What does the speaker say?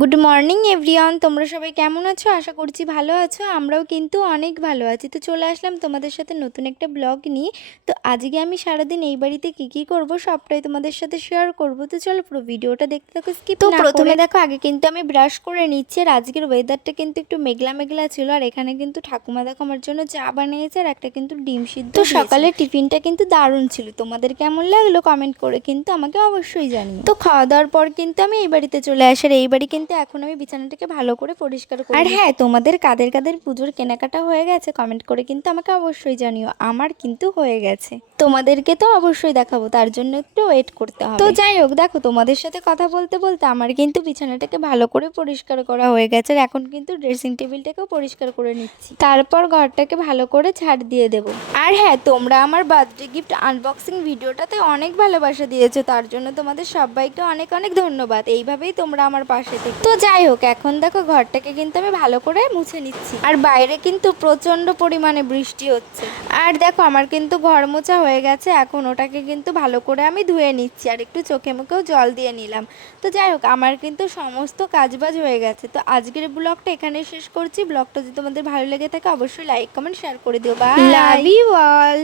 Good morning everyone, তোমরা সবাই কেমন আছো? আশা করছি ভালো আছো। আমরাও কিন্তু অনেক ভালো আছি। তো চলে আসলাম তোমাদের সাথে নতুন একটা ব্লগ নিয়ে। তো আজকে আমি সারাদিন এই বাড়িতে কী করব সবটাই তোমাদের সাথে শেয়ার করব। তো চলো পুরো ভিডিওটা দেখতে থাকো, স্কিপ না করে। তো প্রথমে দেখো, আগে কিন্তু আমি ব্রাশ করে নিচ্ছি। আর আজকের ওয়েদারটা কিন্তু একটু মেঘলা মেঘলা ছিল। আর এখানে কিন্তু ঠাকুমা দেখো আমার জন্য চা বানিয়েছে আর একটা কিন্তু ডিম সিদ্ধ। তো সকালের টিফিনটা কিন্তু দারুণ ছিল। তোমাদের কেমন লাগলো কমেন্ট করে কিন্তু আমাকে অবশ্যই জানিও। তো খাওয়া দাওয়ার পর কিন্তু আমি এই বাড়িতে চলে আসি। আর এই বাড়ি কিন্তু এখন আমি বিছানাটাকে ভালো করে পরিষ্কার করি। আর হ্যাঁ, তোমাদের কাদের কাদের পুজোর কেনাকাটা হয়ে গেছে কমেন্ট করে কিন্তু আমাকে অবশ্যই জানিও। আমার কিন্তু হয়ে গেছে, তোমাদেরকে তো অবশ্যই দেখাবো, তার জন্য একটু ওয়েট করতে হবে। তো যাই হোক, দেখো তোমাদের সাথে কথা বলতে বলতে আমার কিন্তু বিছানাটাকে ভালো করে পরিষ্কার করা হয়ে গেছে। আর এখন কিন্তু ড্রেসিং টেবিলটাকেও পরিষ্কার করে নিচ্ছি। তারপর ঘরটাকে ভালো করে ঝাড় দিয়ে দেবো। আর হ্যাঁ, তোমরা আমার বার্থডে গিফট আনবক্সিং ভিডিওটাতে অনেক ভালোবাসা দিয়েছো, তার জন্য তোমাদের সবাইকে অনেক অনেক ধন্যবাদ। এইভাবেই তোমরা আমার পাশে থেকে। তো যাই হোক, এখন দেখো ঘরটাকে কিন্তু আমি ভালো করে মুছে নিচ্ছি। আর বাইরে কিন্তু প্রচন্ড পরিমাণে বৃষ্টি হচ্ছে। আর দেখো আমার কিন্তু ঘর মোছা হয়ে গেছে। এখন ওটাকে কিন্তু ভালো করে আমি ধুয়ে নিচ্ছি আর একটু চোখে মুখেও জল দিয়ে নিলাম। তো যাই হোক, আমার কিন্তু সমস্ত কাজবাজ হয়ে গেছে। তো আজকের ব্লগটা এখানে শেষ করছি। ব্লগটা যদি তোমাদের ভালো লেগে থাকে অবশ্যই লাইক কমেন্ট শেয়ার করে দিও। Bye, love you all.